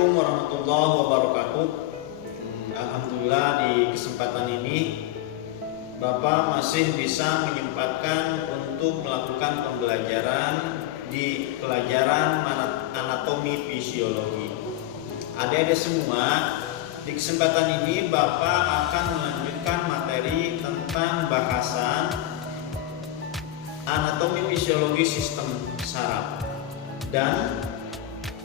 Assalamualaikum warahmatullahi wabarakatuh. Alhamdulillah di kesempatan ini Bapak masih bisa menyempatkan untuk melakukan pembelajaran di pelajaran anatomi fisiologi. Adik-adik semua, di kesempatan ini Bapak akan melanjutkan materi tentang bahasan anatomi fisiologi sistem saraf. Dan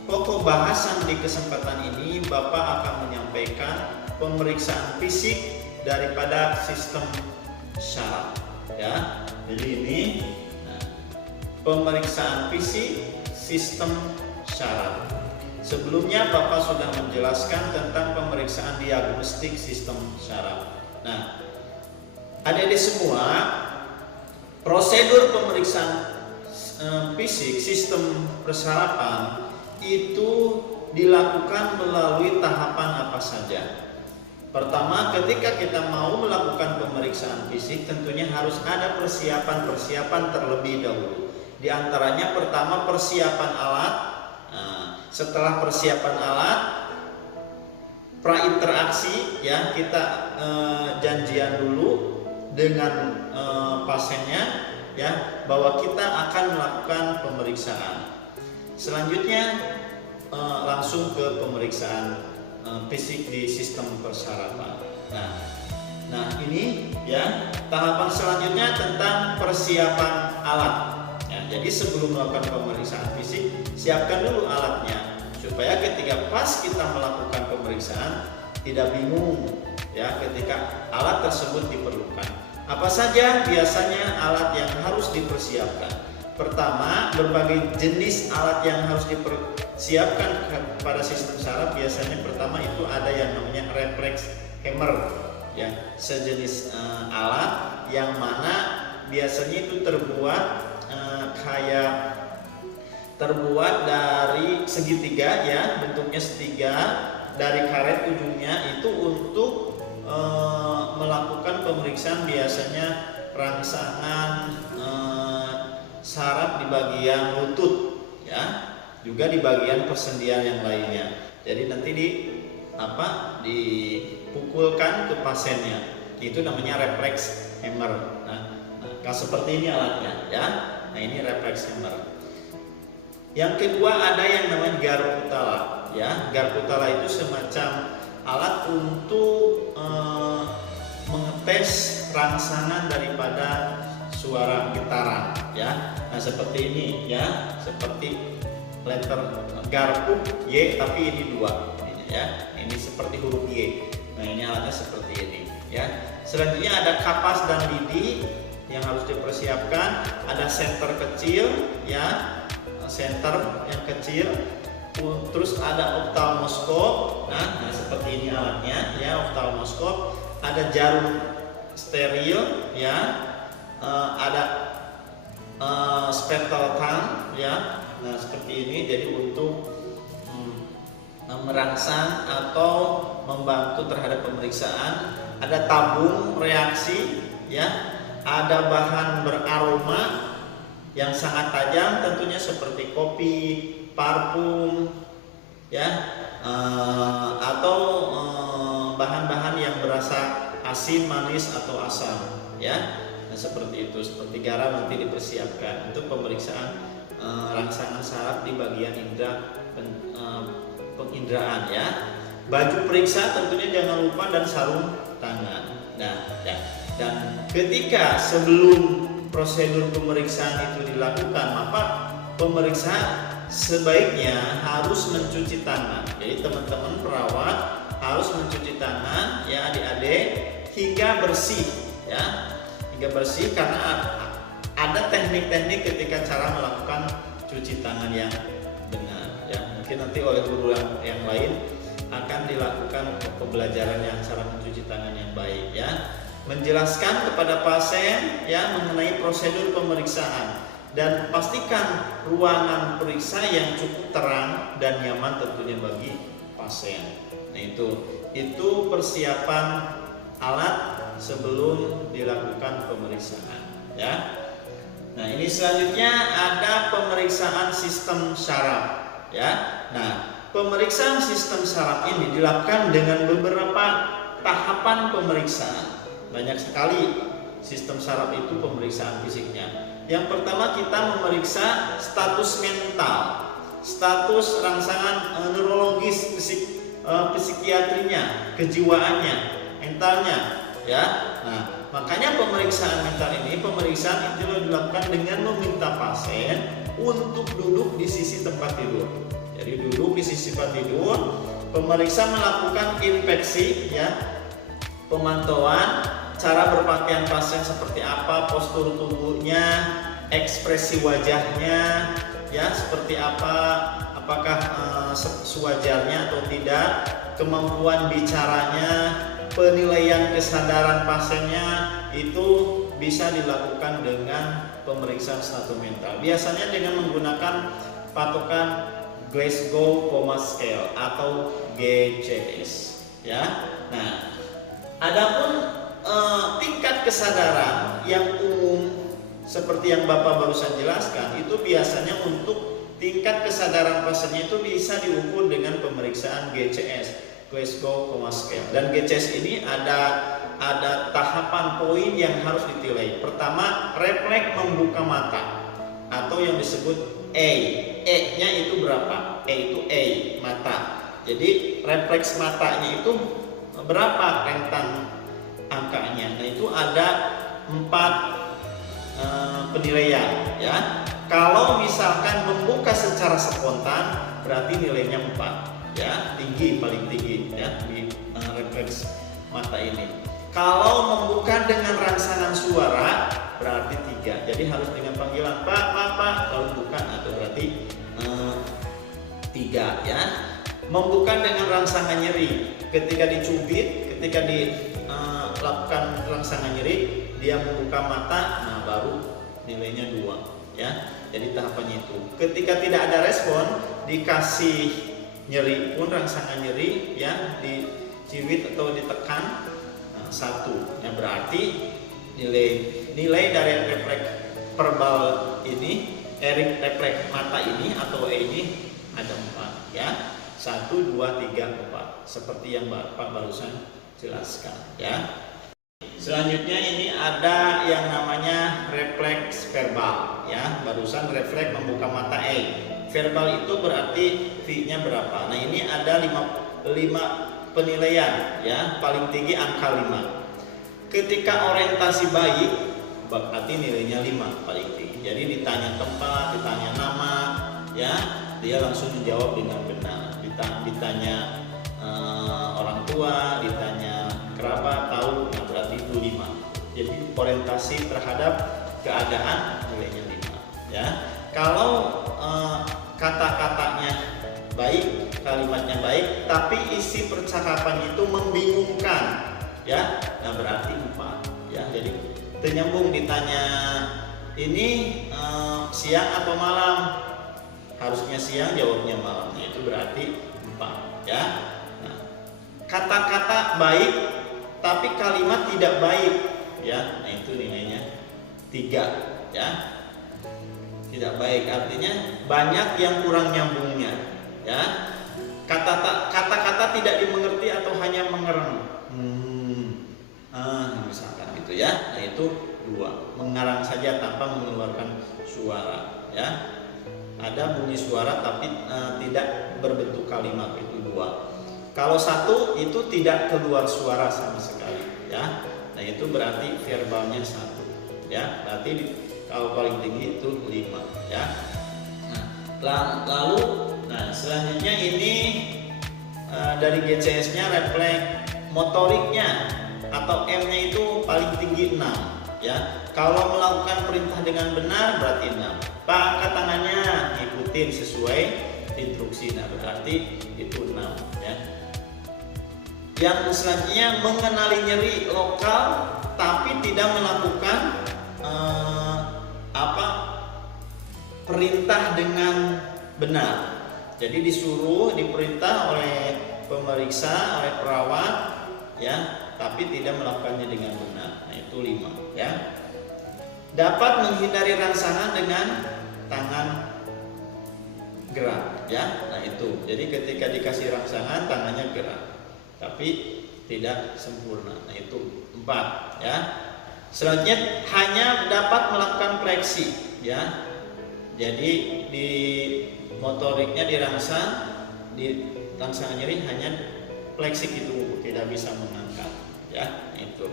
pokok bahasan di kesempatan ini Bapak akan menyampaikan pemeriksaan fisik daripada sistem saraf, ya. Jadi ini pemeriksaan fisik sistem saraf. Sebelumnya Bapak sudah menjelaskan tentang pemeriksaan diagnostik sistem saraf. Nah, adik-adik semua, prosedur pemeriksaan fisik sistem persarafan itu dilakukan melalui tahapan apa saja. Pertama, ketika kita mau melakukan pemeriksaan fisik, tentunya harus ada persiapan-persiapan terlebih dahulu. Di antaranya pertama persiapan alat. Setelah persiapan alat, prainteraksi, ya, kita janjian dulu dengan pasiennya, ya, bahwa kita akan melakukan pemeriksaan. Selanjutnya langsung ke pemeriksaan fisik di sistem persarafan. Nah ini, ya, tahapan selanjutnya tentang persiapan alat. Ya, jadi sebelum melakukan pemeriksaan fisik, siapkan dulu alatnya supaya ketika pas kita melakukan pemeriksaan tidak bingung, ya, ketika alat tersebut diperlukan. Apa saja biasanya alat yang harus dipersiapkan? Pertama, berbagai jenis alat yang harus dipersiapkan pada sistem saraf. Biasanya pertama itu ada yang namanya reflex hammer, ya, sejenis alat yang mana biasanya itu terbuat dari segitiga, ya, bentuknya segitiga, dari karet ujungnya itu untuk melakukan pemeriksaan biasanya rangsangan saraf di bagian lutut, ya, juga di bagian persendian yang lainnya. Jadi nanti dipukulkan ke pasiennya. Itu namanya reflex hammer. Nah, seperti ini alatnya, ya. Nah, ini reflex hammer. Yang kedua ada yang namanya garputala, ya. Garputala itu semacam alat untuk mengetes rangsangan daripada suara getaran, ya. Nah, seperti ini, ya, seperti letter garpu Y tapi ini dua, ya. Ini seperti huruf Y. Nah, ini alatnya seperti ini, ya. Selanjutnya ada kapas dan lidi yang harus dipersiapkan. Ada senter kecil, ya, senter yang kecil. Terus ada oftalmoskop. Nah, seperti ini alatnya, ya, oftalmoskop. Ada jarum steril, ya. Ada spectral tank, ya. Nah, seperti ini. Jadi untuk merangsang atau membantu terhadap pemeriksaan. Ada tabung reaksi, ya. Ada bahan beraroma yang sangat tajam, tentunya seperti kopi, parfum, ya, atau bahan-bahan yang berasa asin, manis atau asam, ya. Nah, seperti itu, seperti garam nanti dipersiapkan untuk pemeriksaan rangsangan saraf di bagian penginderaan, ya. Baju periksa tentunya jangan lupa dan sarung tangan. Nah, ya. Dan ketika sebelum prosedur pemeriksaan itu dilakukan, maka pemeriksa sebaiknya harus mencuci tangan. Jadi teman-teman perawat harus mencuci tangan, ya, adik-adik, hingga bersih, ya, hingga bersih, karena ada teknik-teknik ketika cara melakukan cuci tangan yang benar, ya. Mungkin nanti oleh guru yang lain akan dilakukan pembelajaran yang cara mencuci tangan yang baik, ya. Menjelaskan kepada pasien, ya, mengenai prosedur pemeriksaan dan pastikan ruangan periksa yang cukup terang dan nyaman tentunya bagi pasien. Nah, itu persiapan alat sebelum dilakukan pemeriksaan, ya. Nah, ini selanjutnya ada pemeriksaan sistem saraf, ya. Nah, pemeriksaan sistem saraf ini dilakukan dengan beberapa tahapan pemeriksaan. Banyak sekali sistem saraf itu pemeriksaan fisiknya. Yang pertama kita memeriksa status mental, status rangsangan neurologis, psikiatrinya, kejiwaannya, mentalnya, ya. Nah, makanya pemeriksaan mental ini, pemeriksaan itu dilakukan dengan meminta pasien untuk duduk di sisi tempat tidur. Jadi duduk di sisi tempat tidur, pemeriksa melakukan inspeksi, ya, pemantauan cara berpakaian pasien seperti apa, postur tubuhnya, ekspresi wajahnya, ya, seperti apa, apakah sewajarnya atau tidak, kemampuan bicaranya, penilaian kesadaran pasiennya, itu bisa dilakukan dengan pemeriksaan status mental. Biasanya dengan menggunakan patokan Glasgow Coma Scale atau GCS, ya. Nah, adapun tingkat kesadaran yang umum seperti yang Bapak barusan jelaskan, itu biasanya untuk tingkat kesadaran pasiennya itu bisa diukur dengan pemeriksaan GCS, Glasgow Coma Scale. Dan GCS ini ada tahapan poin yang harus ditilai. Pertama, refleks membuka mata atau yang disebut E-nya itu berapa? E itu mata. Jadi refleks matanya itu berapa rentang angkanya? Nah, itu ada 4 penilaian, ya. Kalau misalkan membuka secara spontan berarti nilainya 4, ya, tinggi, paling tinggi, ya, di refleks mata ini. Kalau membuka dengan rangsangan suara berarti 3. Jadi harus dengan panggilan Pak, kalau bukan atau berarti 3, ya. Membuka dengan rangsangan nyeri, ketika dicubit, ketika dilakukan rangsangan nyeri, dia membuka mata, nah baru nilainya 2, ya. Jadi tahapannya itu. Ketika tidak ada respon, dikasih nyeri pun rangsangan nyeri, ya, dicubit atau ditekan, 1. Yang berarti nilai dari refleks verbal ini, refleks mata ini atau E ini ada 4, ya. 1, 2, 3, 4. Seperti yang Bapak barusan jelaskan, ya. Selanjutnya ini ada yang namanya refleks verbal, ya. Barusan refleks membuka mata E. Verbal itu berarti V-nya berapa? Nah, ini ada 5 penilaian, ya. Paling tinggi angka 5. Ketika orientasi baik berarti nilainya 5 paling tinggi. Jadi ditanya tempat, ditanya nama, ya, dia langsung menjawab dengan benar. Ditanya orang tua, ditanya kerabat, tahu, nah berarti itu 5. Jadi orientasi terhadap keadaan nilainya 5, ya. Kalau kata-katanya baik, kalimatnya baik, tapi isi percakapan itu membingungkan, ya, nah berarti 4, ya. Jadi ternyambung, ditanya ini siang atau malam, harusnya siang, jawabnya malam, itu berarti 4, ya. Nah, kata-kata baik tapi kalimat tidak baik, ya, nah itu nilainya 3, ya. Tidak baik artinya banyak yang kurang nyambungnya, ya. Kata-kata tidak dimengerti atau hanya mengerang, misalkan gitu, ya. Nah itu 2, mengarang saja tanpa mengeluarkan suara, ya. Ada bunyi suara tapi tidak berbentuk kalimat, itu 2. Kalau 1 itu tidak keluar suara sama sekali, ya. Nah itu berarti verbalnya 1, ya. Berarti kalau paling tinggi itu 5, ya. Nah, lalu selanjutnya ini dari GCS-nya refleks motoriknya atau M-nya itu paling tinggi 6, ya. Kalau melakukan perintah dengan benar berarti 6. Pak, angkat tangannya, ikutin sesuai instruksi, nah berarti itu 6, ya. Yang selanjutnya mengenali nyeri lokal tapi tidak melakukan perintah dengan benar. Jadi diperintah oleh pemeriksa, oleh perawat, ya, tapi tidak melakukannya dengan benar. Nah itu 5, ya. Dapat menghindari rangsangan dengan tangan gerak, ya. Nah itu. Jadi ketika dikasih rangsangan tangannya gerak, tapi tidak sempurna. Nah itu 4 ya. Selanjutnya hanya dapat melakukan fleksi ya. Jadi di motoriknya dirangsang, di rangsangan nyeri hanya fleksi gitu, tidak bisa mengangkat ya. Itu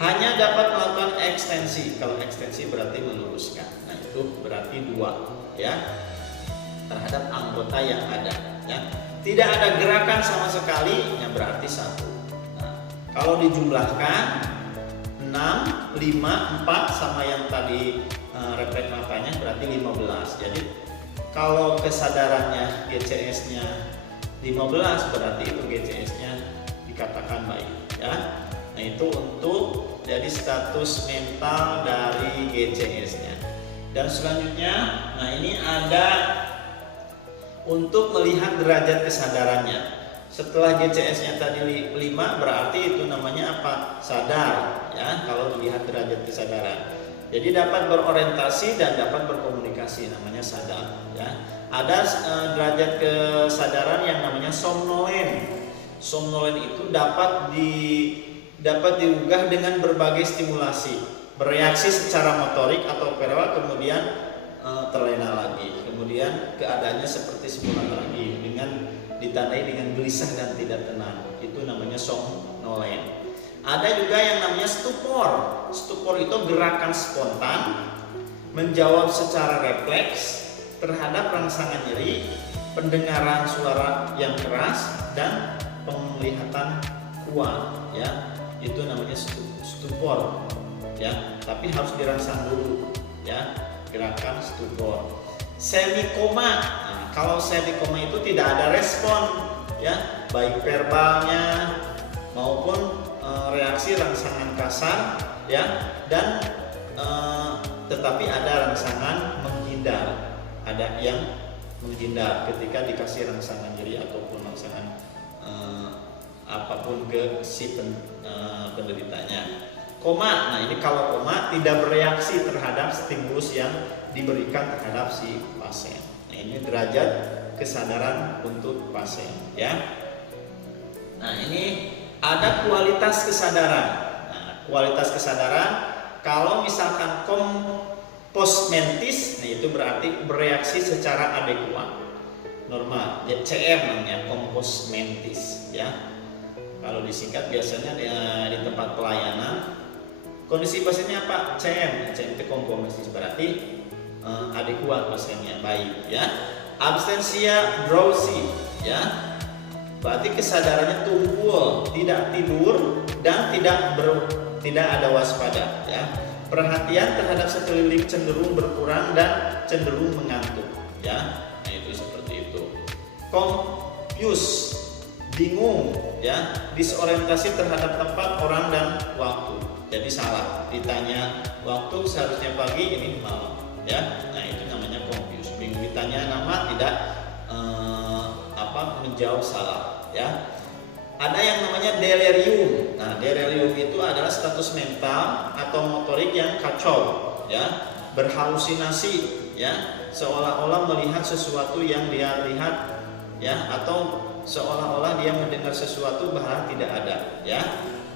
hanya dapat melakukan ekstensi. Kalau ekstensi berarti meluruskan. Nah itu berarti 2 ya terhadap anggota yang ada ya. Tidak ada gerakan sama sekali, ya berarti 1. Nah, kalau dijumlahkan 6, 5, 4 sama yang tadi refleks matanya berarti 15. Jadi kalau kesadarannya GCS-nya 15 berarti itu GCS-nya dikatakan baik ya. Nah itu untuk jadi status mental dari GCS-nya. Dan selanjutnya, nah ini ada untuk melihat derajat kesadarannya. Setelah GCS-nya tadi 5 berarti itu namanya apa? Sadar ya, kalau dilihat derajat kesadaran. Jadi dapat berorientasi dan dapat berkomunikasi, namanya sadar ya. Ada derajat kesadaran yang namanya somnolen. Somnolen itu dapat diunggah dengan berbagai stimulasi, bereaksi secara motorik atau verbal, kemudian terlena lagi, kemudian keadaannya seperti semula lagi, dengan ditandai dengan gelisah dan tidak tenang. Itu namanya somnolen. Ada juga yang namanya stupor. Stupor itu gerakan spontan, menjawab secara refleks terhadap rangsangan nyeri, pendengaran suara yang keras, dan penglihatan kuat ya. Itu namanya stupor ya, tapi harus dirangsang dulu ya, gerakan stupor. Semikoma. Nah, kalau semikoma itu tidak ada respon ya, baik verbalnya maupun reaksi rangsangan kasar ya, dan tetapi ada rangsangan menghindar, ada yang menghindar ketika dikasih rangsangan nyeri ataupun rangsangan apapun ke si penderitanya. Koma, nah ini kalau koma tidak bereaksi terhadap stimulus yang diberikan terhadap si pasien. Nah ini derajat kesadaran untuk pasien ya. Nah ini ada kualitas kesadaran. Nah, kualitas kesadaran kalau misalkan compos mentis, nah itu berarti bereaksi secara adekuat, normal. Ya, CM namanya compos mentis ya. Kalau disingkat biasanya di tempat pelayanan, kondisi pasiennya apa? CM. CM itu compos mentis berarti adekuat pasiennya, baik ya. Absensia drowsy ya, berarti kesadarannya tumpul, tidak tidur dan tidak ada waspada ya. Perhatian terhadap sekeliling cenderung berkurang dan cenderung mengantuk ya. Nah itu seperti itu. Confuse, bingung ya, disorientasi terhadap tempat, orang, dan waktu. Jadi salah, ditanya waktu seharusnya pagi, ini malam ya. Nah itu namanya confuse, bingung, ditanya nama tidak menjawab salah ya. Ada yang namanya delirium. Nah delirium itu adalah status mental atau motorik yang kacau ya, berhalusinasi ya, seolah-olah melihat sesuatu yang dia lihat ya, atau seolah-olah dia mendengar sesuatu bahkan tidak ada ya,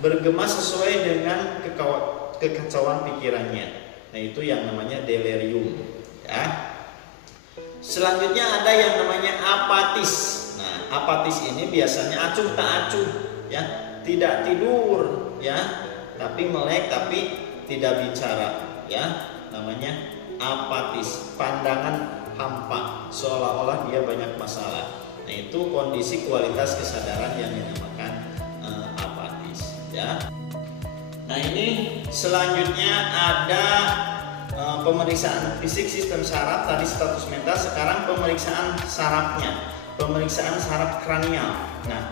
bergema sesuai dengan kekacauan pikirannya. Nah itu yang namanya delirium ya. Selanjutnya ada yang namanya apatis. Nah apatis ini biasanya acuh tak acuh ya, tidak tidur ya, tapi melek tapi tidak bicara ya, namanya apatis, pandangan hampa, seolah-olah dia banyak masalah. Nah itu kondisi kualitas kesadaran yang dinamakan apatis ya. Nah ini selanjutnya ada pemeriksaan fisik sistem saraf, tadi status mental, sekarang pemeriksaan sarafnya, pemeriksaan saraf kranial. Nah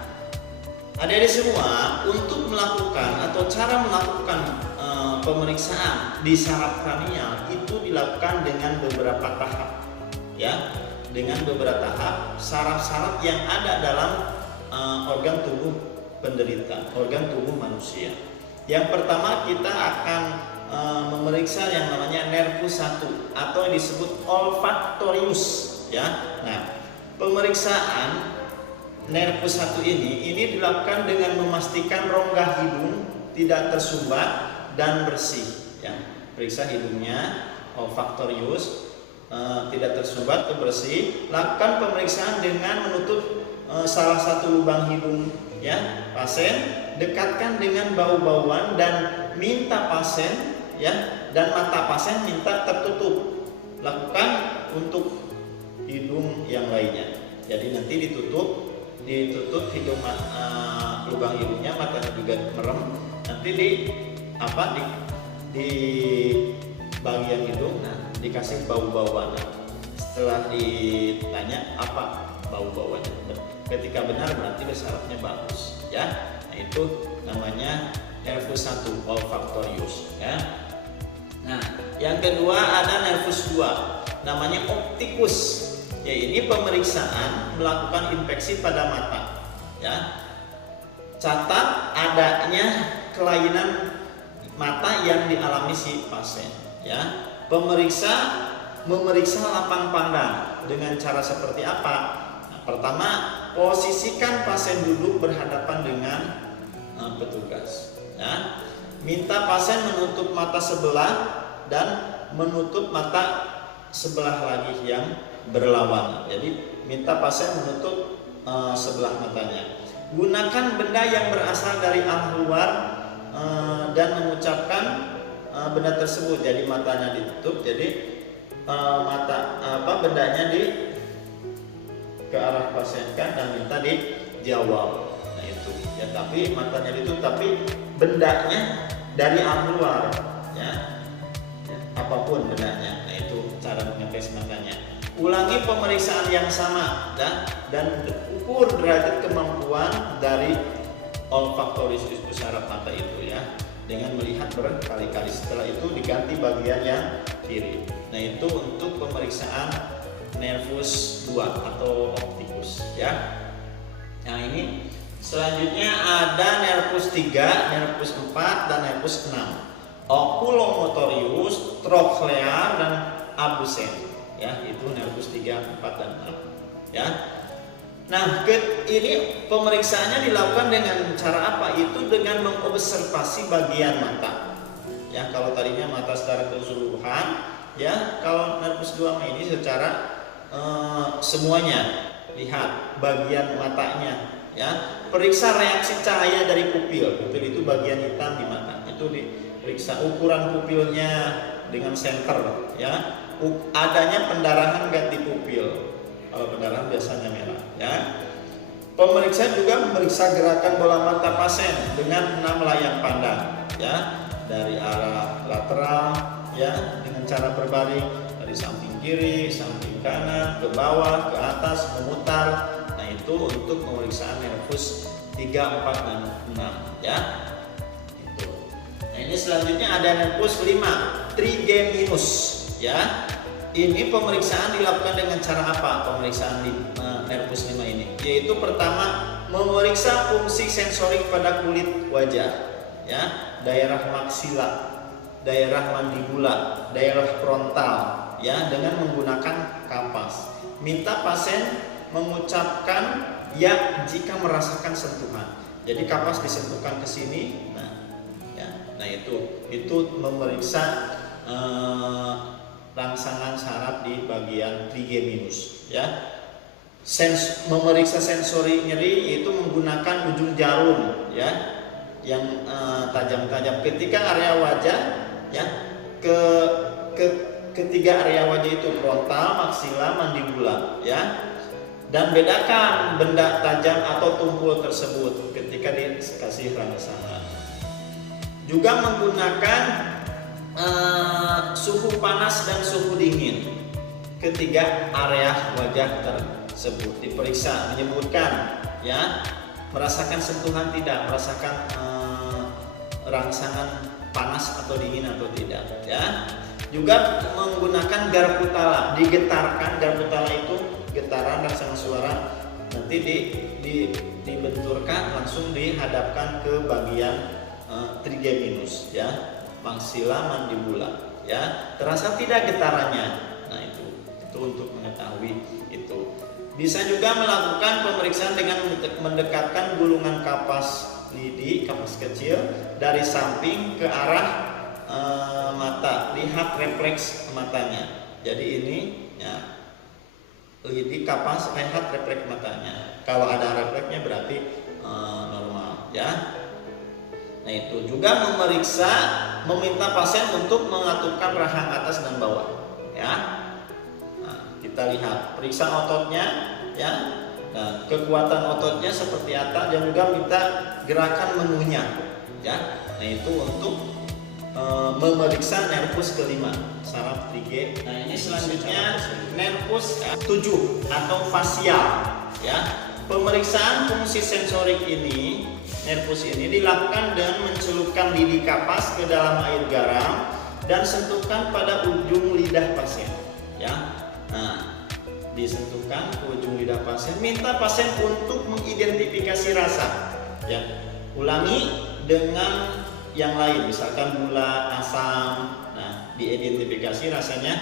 adik-adik semua, untuk melakukan atau cara melakukan pemeriksaan di saraf kranial itu dilakukan dengan beberapa tahap ya, dengan beberapa tahap saraf-saraf yang ada dalam organ tubuh penderita, organ tubuh manusia. Yang pertama kita akan memeriksa yang namanya nervus 1 atau yang disebut olfaktorius ya. Nah pemeriksaan nervus 1 ini dilakukan dengan memastikan rongga hidung tidak tersumbat dan bersih. Ya, periksa hidungnya olfaktorius tidak tersumbat atau bersih. Lakukan pemeriksaan dengan menutup salah satu lubang hidung ya pasien. Dekatkan dengan bau-bauan dan minta pasien ya dan mata pasien minta tertutup. Lakukan untuk hidung yang lainnya. Jadi nanti ditutup hidung lubang hidungnya, matanya juga merem. Nanti di bagian hidung dikasih bau-bauan. Setelah ditanya apa bau-bauannya, ketika benar berarti sarafnya bagus ya. Nah, itu namanya nervus 1 olfaktorius ya. Nah, yang kedua ada nervus 2 namanya optikus. Ya, ini pemeriksaan melakukan inspeksi pada mata ya. Catat adanya kelainan mata yang dialami si pasien ya. Memeriksa lapang pandang dengan cara seperti apa? Nah, pertama, posisikan pasien duduk berhadapan dengan petugas ya. Minta pasien menutup mata sebelah dan menutup mata sebelah lagi yang berlawanan. Jadi minta pasien menutup sebelah matanya. Gunakan benda yang berasal dari arah luar dan mengucapkan benda tersebut. Jadi matanya ditutup, jadi bendanya ke arah pasien kan dan minta dijawab. Nah itu ya, tapi matanya ditutup tapi bendanya dari arah luar ya. Apapun bendanya. Nah itu cara mengetes matanya. Ulangi pemeriksaan yang sama dan ukur derajat kemampuan dari olfaktorius saraf mata itu ya dengan melihat berkali-kali. Setelah itu diganti bagian yang kiri. Nah itu untuk pemeriksaan nervus 2 atau optikus ya. Nah ini selanjutnya ada nervus 3, nervus 4 dan nervus 6. Oculomotorius, troklear dan abusen ya, itu nervus 3, 4 dan 6 ya. Nah, ini pemeriksaannya dilakukan dengan cara apa? Itu dengan mengobservasi bagian mata ya. Kalau tadinya mata secara keseluruhan ya, kalau nervus 2 ini secara semuanya, lihat bagian matanya ya. Periksa reaksi cahaya dari pupil. Pupil itu bagian hitam di mata. Itu diperiksa ukuran pupilnya dengan senter ya. Adanya pendarahan enggak di pupil. Kalau pendarahan biasanya merah ya. Pemeriksa juga memeriksa gerakan bola mata pasien dengan 6 layang pandang ya, dari arah lateral ya dengan cara berbaring dari samping kiri, samping kanan, ke bawah, ke atas, memutar. Nah itu untuk pemeriksaan nervus 3, 4 dan 6 ya. Itu. Nah ini selanjutnya ada nervus 5, trigeminus ya. Ini pemeriksaan dilakukan dengan cara apa? Pemeriksaan di nervus 5 ini, yaitu pertama memeriksa fungsi sensorik pada kulit wajah, ya, daerah maksila, daerah mandibula, daerah frontal, ya, dengan menggunakan kapas. Minta pasien mengucapkan ya jika merasakan sentuhan. Jadi kapas disentuhkan ke sini, nah itu memeriksa rangsangan saraf di bagian trigeminus ya. Memeriksa sensori nyeri itu menggunakan ujung jarum ya yang tajam-tajam ketika area wajah ya, ketiga area wajah itu frontal, maksila, mandibula ya. Dan bedakan benda tajam atau tumpul tersebut ketika dikasih rangsangan. Juga menggunakan suhu panas dan suhu dingin ketiga area wajah tersebut diperiksa, menyebutkan ya merasakan sentuhan tidak, merasakan rangsangan panas atau dingin atau tidak ya. Juga menggunakan garputala, digetarkan. Garputala itu getaran rangsangan suara nanti dibenturkan langsung dihadapkan ke bagian trigeminus ya, maksila, mandibula ya. Terasa tidak getarannya? Nah itu untuk mengetahui itu. Bisa juga melakukan pemeriksaan dengan mendekatkan gulungan kapas lidi, kapas kecil dari samping ke arah mata. Lihat refleks matanya. Jadi ini ya, lidi kapas, lihat refleks matanya. Kalau ada refleksnya berarti normal ya. Nah itu juga meminta pasien untuk mengaturkan rahang atas dan bawah ya. Kita lihat periksa ototnya ya, nah, kekuatan ototnya seperti apa, dan juga minta gerakan menunya ya. Nah itu untuk memeriksa nervus kelima, saraf 3G. Nah ini selanjutnya nervus 7 atau fasial ya. Pemeriksaan fungsi sensorik ini, nervus ini dilakukan dengan mencelupkan lidi kapas ke dalam air garam dan sentuhkan pada ujung lidah pasien ya. Nah, disentuhkan ke ujung lidah pasien, minta pasien untuk mengidentifikasi rasa ya. Ulangi dengan yang lain, misalkan gula, asam. Nah, diidentifikasi rasanya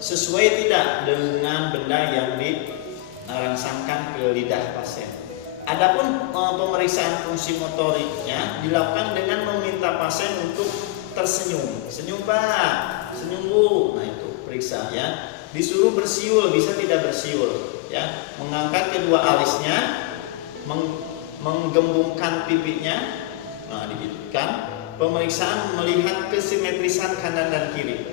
sesuai tidak dengan benda yang dirangsangkan ke lidah pasien. Adapun pemeriksaan fungsi motoriknya dilakukan dengan meminta pasien untuk tersenyum. Senyum Pak, senyum Bu. Nah itu periksa ya. Disuruh bersiul, bisa tidak bersiul ya. Mengangkat kedua alisnya, menggembungkan pipinya. Nah digitukan. Pemeriksaan melihat kesimetrisan kanan dan kiri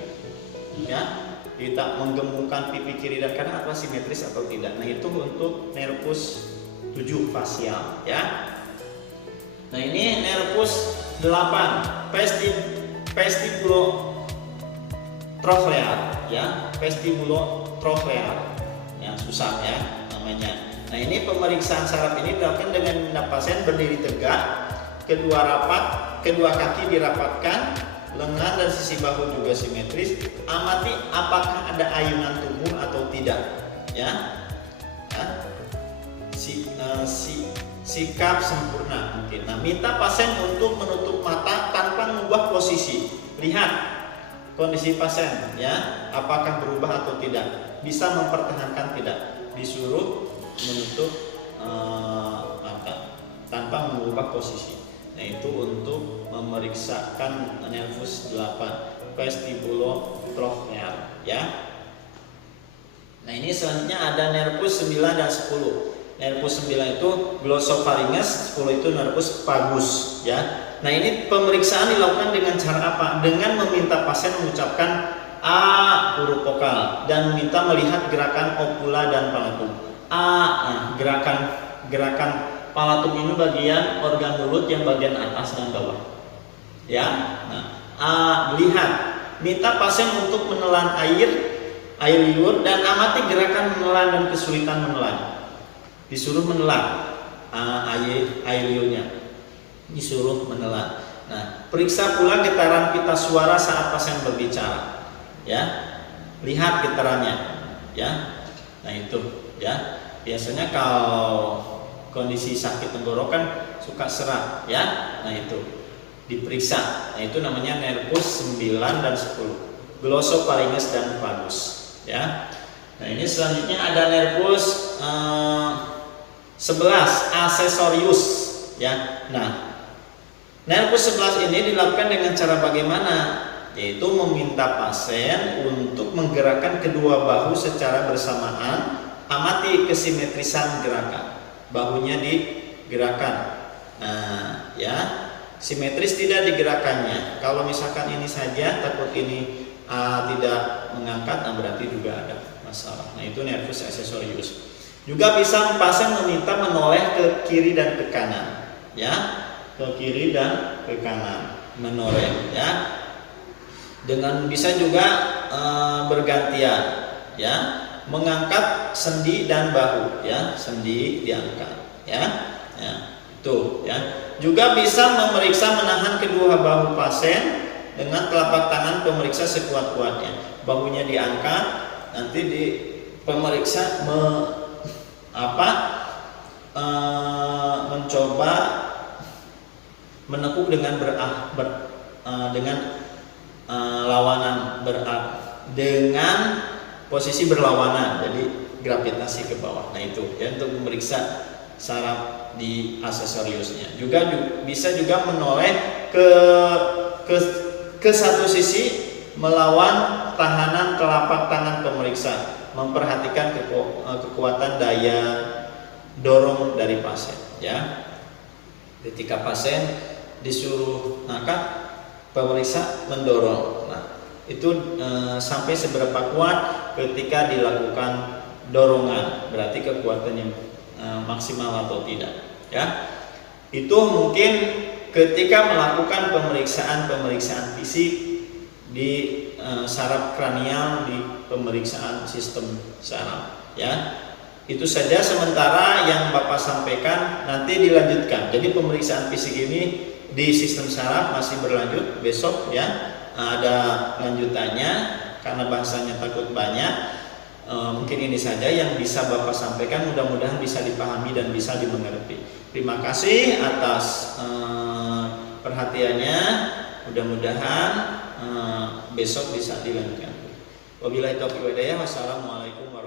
ya. Kita menggembungkan pipi kiri dan kanan apa simetris atau tidak. Nah itu untuk nervus 7 fasial ya. Nah ini nervus 8 vestibulotrochlear ya, vestibulotrochlear yang susah ya namanya. Nah ini pemeriksaan saraf ini dilakukan dengan pasien berdiri tegak, kedua kaki dirapatkan, lengan dan sisi bahu juga simetris. Amati apakah ada ayunan tubuh atau tidak ya. Sikap sempurna mungkin. Nah minta pasien untuk menutup mata tanpa mengubah posisi. Lihat kondisi pasien ya, apakah berubah atau tidak, bisa mempertahankan tidak. Disuruh menutup mata tanpa mengubah posisi. Nah itu untuk memeriksakan nervus 8 vestibulotrochlear ya. Nah ini selanjutnya ada nervus 9 dan 10. Nervus 9 itu glossopharyngeus, 10 itu nervus vagus ya. Nah ini pemeriksaan dilakukan dengan cara apa? Dengan meminta pasien mengucapkan A huruf vokal dan meminta melihat gerakan opula dan palatum. Nah, gerakan palatum ini bagian organ mulut yang bagian atas dan bawah ya. Nah, lihat, minta pasien untuk menelan air liur dan amati gerakan menelan dan kesulitan menelan. Disuruh menelan air liurnya, disuruh menelan. Nah, periksa pula getaran pita suara saat pasien berbicara ya. Lihat getarannya ya. Nah itu ya. Biasanya kalau kondisi sakit tenggorokan suka serak ya. Nah itu diperiksa. Nah itu namanya nervus 9 dan 10, glossopharyngeus dan vagus ya. Nah ini selanjutnya ada nervus 11 accessorius ya. Nah nervus 11 ini dilakukan dengan cara bagaimana? Yaitu meminta pasien untuk menggerakkan kedua bahu secara bersamaan. Amati kesimetrisan gerakan, bahunya digerakkan. Nah ya, simetris tidak digerakkannya. Kalau misalkan ini saja, takut ini tidak mengangkat, nah berarti juga ada masalah. Nah itu nervus accessorius. Juga bisa pasien meminta menoleh ke kiri dan ke kanan ya, ke kiri dan ke kanan, menoleh ya. Dengan bisa juga bergantian ya, mengangkat sendi dan bahu ya, sendi diangkat ya. Ya itu ya. Juga bisa memeriksa menahan kedua bahu pasien dengan telapak tangan pemeriksa sekuat-kuatnya. Bahunya diangkat, nanti di pemeriksa mencoba menekuk dengan lawanan dengan posisi berlawanan. Jadi gravitasi ke bawah. Nah itu ya untuk memeriksa saraf di aksesoriusnya. Juga bisa juga menoleh ke satu sisi melawan tahanan telapak tangan pemeriksa, memperhatikan kekuatan daya dorong dari pasien ya. Ketika pasien disuruh ngangkat, pemeriksa mendorong. Nah, itu sampai seberapa kuat ketika dilakukan dorongan, berarti kekuatannya maksimal atau tidak ya. Itu mungkin ketika melakukan pemeriksaan fisik di saraf kranial, di pemeriksaan sistem saraf ya. Itu saja sementara yang Bapak sampaikan, nanti dilanjutkan. Jadi pemeriksaan fisik ini di sistem saraf masih berlanjut besok ya. Ada lanjutannya karena bahasanya takut banyak. Mungkin ini saja yang bisa Bapak sampaikan, mudah-mudahan bisa dipahami dan bisa dimengerti. Terima kasih atas perhatiannya. Mudah-mudahan besok bisa dilanjutkan. Wabillahi taufiq wal hidayah. Wassalamualaikum warahmatullahi wabarakatuh.